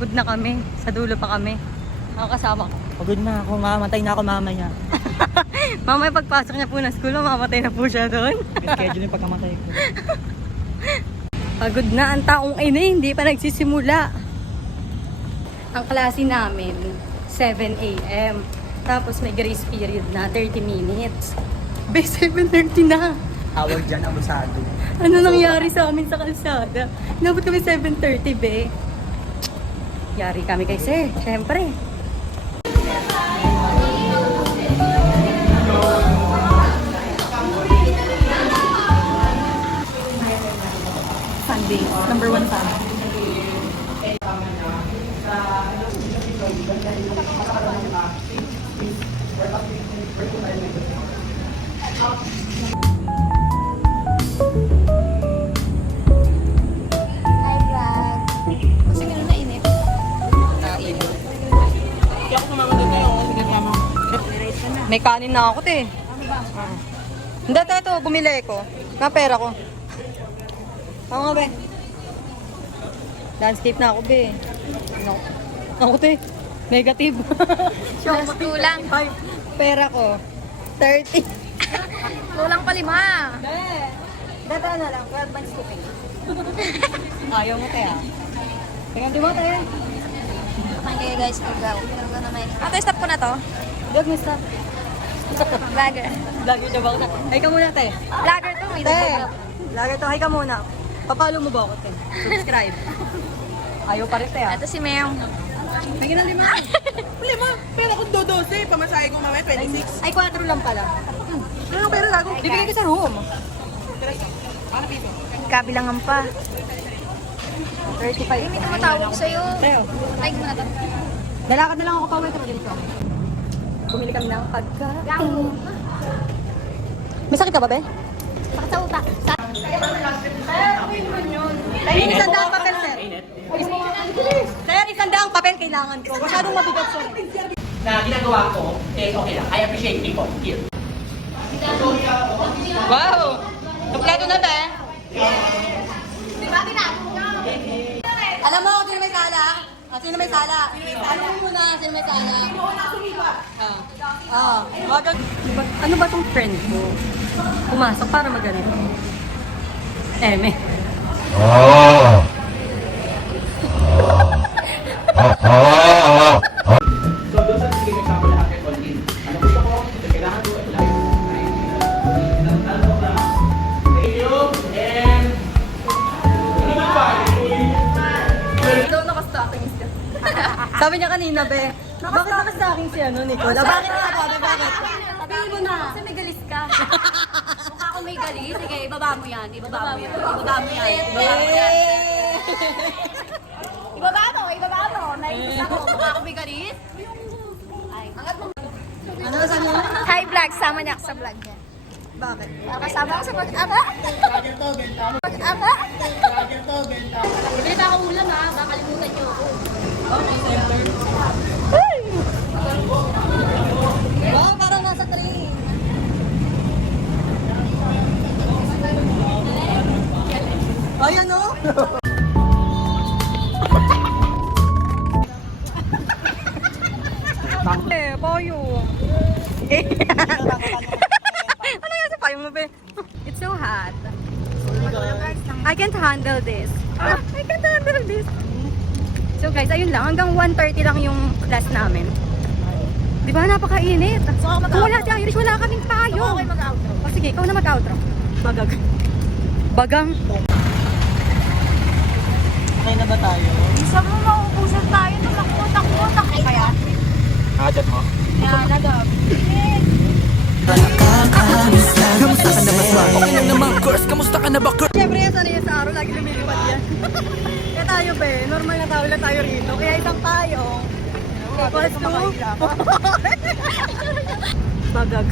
Pagod na kami. Sa dulo pa kami. Ako kasama ko. Pagod na ako, mamatay na ako mamaya. Mamaya pagpasok niya po ng school, mamamatay na po siya doon. Schedule yung pagkamatay ko. Pagod na ang taong ina, hindi pa nagsisimula. Ang klase namin, 7 a.m. Tapos may grace period na, 30 minutes. Be, 7:30 na. Tawag dyan, abusado. Ano nangyari sa amin sa kalsada? Inabot kami 7:30, be. Yari kami kay Sir, syempre. Sunday, number 1 fan. May kanin na ako, te. Hindi, te, ito. Bumili ko. Na pera ko. Ako nga, be. Landscape na ako, be. No. Ako, te. Negative. Plus kulang. Pera ko. 30. Kulang pa 5. Data na lang. 12 months to pay. Ayaw mo, te, ah. Tingnan, di mo, te. Okay guys, go. Ate, stop ko na to. Dog, may stop. Vlogger. Vlogger na ba ako na? Ay ka muna, te. Vlogger to, may Te, dagdag. vlogger to. Hi ka muna. Papalo mo ba ako, te? Subscribe. Ayaw pa rin, te, ah. Ito si Meong. Lagi na 5. 5? Pero kung 12, pamasahe ko mamaya 26. Ay, 4 lang pala. Ano pero lago? Bibigay ko sa room. Ano piso? Kabilangan pa. 35. May tumatawag sa'yo. Teo, Ay, mo na to. lalakad na lang ako pa uwi. Dito. Bumili kami ng pagkain. May sakit ka ba, be? Sakit sa utak. Ay, isang daang papel, sir. Sir, isang daang papel kailangan ko. Masyadong mabigat, sir. Na ginagawa ko is okay lang. I appreciate people here. Wow! Kompleto na, be. Alam mo kung sino may sala? Sino may sala? Alam mo muna sino may sala. Ano ba tong friend mo? Pumasok para maganito. Eme. So, doon sa sige example na akin on in. Ano gusto ko? Kailangan ko live. Thank you. And Ikaw nakastopping ka. Sabi niya kanina, be, bakit nakasaking si Nicole? Bakit nga ba? Bakit? Sabihin mo na. Kasi may galis ka. Mukha ako may galis. Sige, ibaba mo yan. Ibaba mo yan. Ibaba mo yan. Ibaba mo yan. Ibaba mo. Ibaba mo. Naiinis ako. Mukha ako may galis. Ay. Angat mo. Ano sabi mo? Hi vlog. Sama niya ako sa vlog niya. Bakit? Kasama ako sa pag-ama. Pag-ama. Bibili pa ako ulam ha. Makalimutan niyo ako. Wow, parang nasa train. Ay, ano? Eh, payong. Ano yan sa payong mo, be? It's so hot. I can't handle this. I can't handle this. So guys, ayun lang. Hanggang 1:30 lang yung class namin. Di ba? Napakainit. Kung wala si Irish, wala kaming payong. Okay, mag-outro. O sige, ikaw na mag-outro. Bagag. Bagang. Okay na ba tayo? Isa mo mauubusan tayo. Takot. Kaya? Nakajat mo? Kamusta ka na ba, Swag? Okay lang naman, course. Kamusta ka na ba, course? Siyempre yan, sanay yan sa araw. Lagi lumilipad yan. Kaya tayo, be. Normal na tao lang tayo rito. Kaya isang payong. Equals to... Bagag.